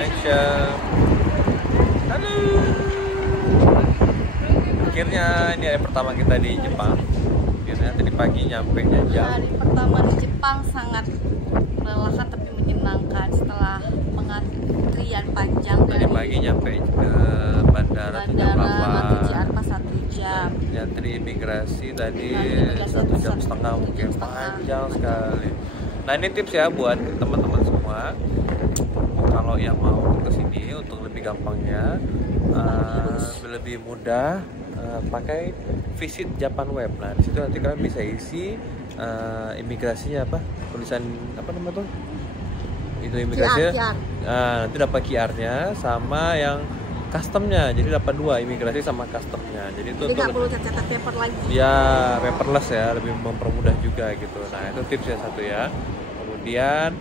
Action. Halo. Akhirnya ini hari pertama kita di Jepang. Akhirnya tadi pagi nyampe jam. Hari pertama di Jepang sangat melelahkan tapi menyenangkan setelah mengantrian panjang. Tadi pagi nyampe ke bandara jam 8. Arpa 1 jam. Nyantri imigrasi tadi 1,5 jam mungkin, panjang sekali. Nah ini tips ya buat teman-teman semua, kalau yang mau ke sini untuk lebih gampangnya, lebih mudah, pakai visit Japan Web. Nah di situ nanti kalian bisa isi imigrasinya apa, tulisan apa namanya tuh, itu imigrasinya. QR. Nanti dapat QR-nya sama yang customnya, jadi dapat 2, imigrasi sama customnya. Jadi itu nggak perlu catat paper lagi. Ya, paperless ya, lebih mempermudah juga gitu. Nah itu tipsnya satu ya. Kemudian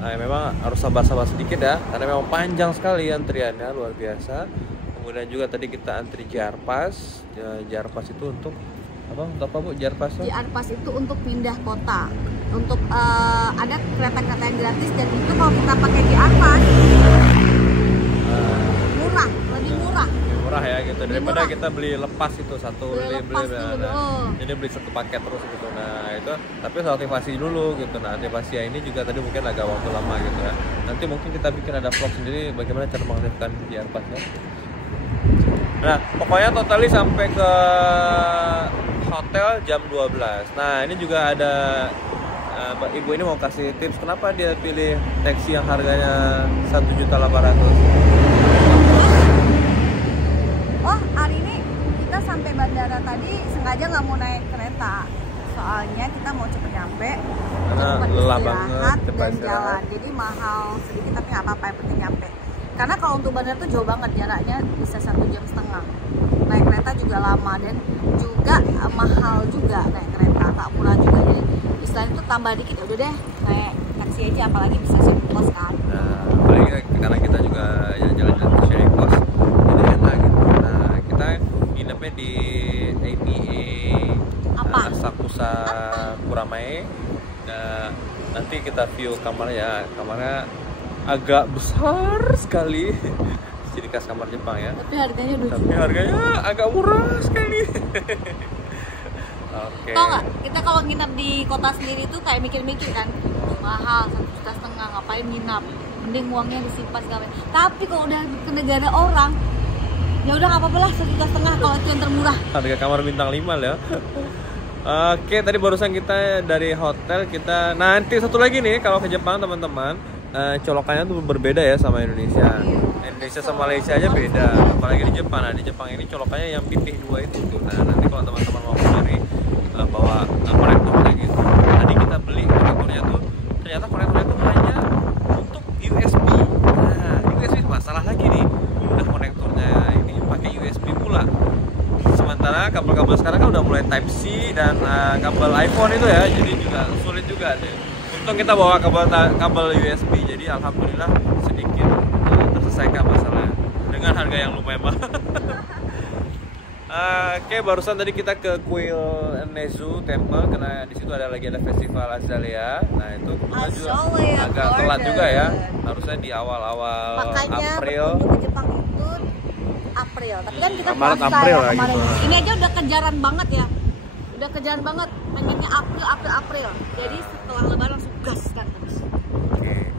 memang harus sabar-sabar sedikit ya, karena memang panjang sekali antriannya, luar biasa. Kemudian juga tadi kita antri JR Pass. JR Pass itu untuk apa? Untuk apa Bu? JR Pass? JR Pass itu untuk pindah kota, untuk ada kereta-kereta yang gratis, dan itu kalau kita pakai JR Pass murah, lebih murah. Lebih murah ya gitu, daripada murah. kita beli lepas itu satu, jadi beli satu paket terus gitu. Nah itu tapi harus aktivasi dulu gitu. Nah aktivasi ini juga tadi mungkin agak waktu lama gitu ya. Nanti mungkin kita bikin ada vlog sendiri bagaimana cara mengaktifkan JR Pass ya. Nah pokoknya totali sampai ke hotel jam 12. Nah ini juga ada ibu ini mau kasih tips kenapa dia pilih taksi yang harganya 1.800.000. Oh, hari ini kita sampai bandara tadi sengaja nggak mau naik kereta, soalnya kita mau cepet nyampe, karena lelah banget dan jalan. Jadi mahal sedikit tapi nggak apa-apa, yang penting nyampe. Karena kalau untuk bandara tuh jauh banget, jaraknya bisa 1,5 jam. Naik kereta juga lama dan juga mahal juga naik kereta, tak murah juga. Jadi istilahnya tuh tambah dikit, udah deh naik taksi aja, apalagi bisa sharing cost kan. Nah, apalagi karena kita juga ya jalan-jalan sharing cost, jadi enak gitu. Nah, kita nginepnya di APA Asakusa Kuramai. Nah, nanti kita view kamarnya. Kamarnya agak besar sekali. Jadi khas kamar Jepang ya. Tapi harganya agak murah sekali. Oke. Tau nggak? Kita kalau nginap di kota sendiri tuh kayak mikir-mikir kan, mahal 1,5 juta, ngapain nginap? Mending uangnya disimpan segala. Tapi kalau udah ke negara orang, ya udah nggak apa-apa lah 1,5 juta kalau itu yang termurah. Harga kamar bintang 5 ya. Oke, tadi barusan kita dari hotel kita. Nanti satu lagi nih kalau ke Jepang teman-teman, colokannya tuh berbeda ya sama Indonesia. Indonesia sama Malaysia aja beda, apalagi di Jepang. Nah di Jepang ini colokannya yang pipih 2 itu tuh. Nah nanti kalau teman-teman mau cari bawa konektornya gitu. Tadi kita beli konektornya tuh, ternyata konektornya tuh hanya untuk USB. Nah USB masalah lagi nih, udah konektornya ini pakai USB pula. Sementara kabel-kabel sekarang kan udah mulai Type C dan kabel iPhone itu ya, jadi juga sulit juga deh. Untung kita bawa kabel USB, jadi alhamdulillah sedikit terselesaikan masalahnya dengan harga yang lumayan mahal. Oke, barusan tadi kita ke Kuil Nezu Temple karena di situ ada festival Azalea. Nah itu kita juga agak telat juga ya. Harusnya di awal-awal April. Makanya ke Jepang itu April. Tapi kan kita Maret April lah gitu. Ini aja udah kejaran banget ya. Udah kejaran banget. Pengennya April. Jadi setelah Lebaran langsung gas kan. Oke.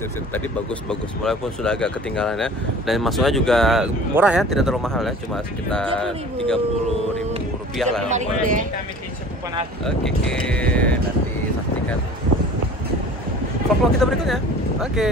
Sip. Tadi bagus walaupun sudah agak ketinggalan ya, dan masuknya juga murah ya, tidak terlalu mahal ya, cuma sekitar 30.000 rupiah lah. Oke, nanti saksikan vlog kita berikutnya. Oke.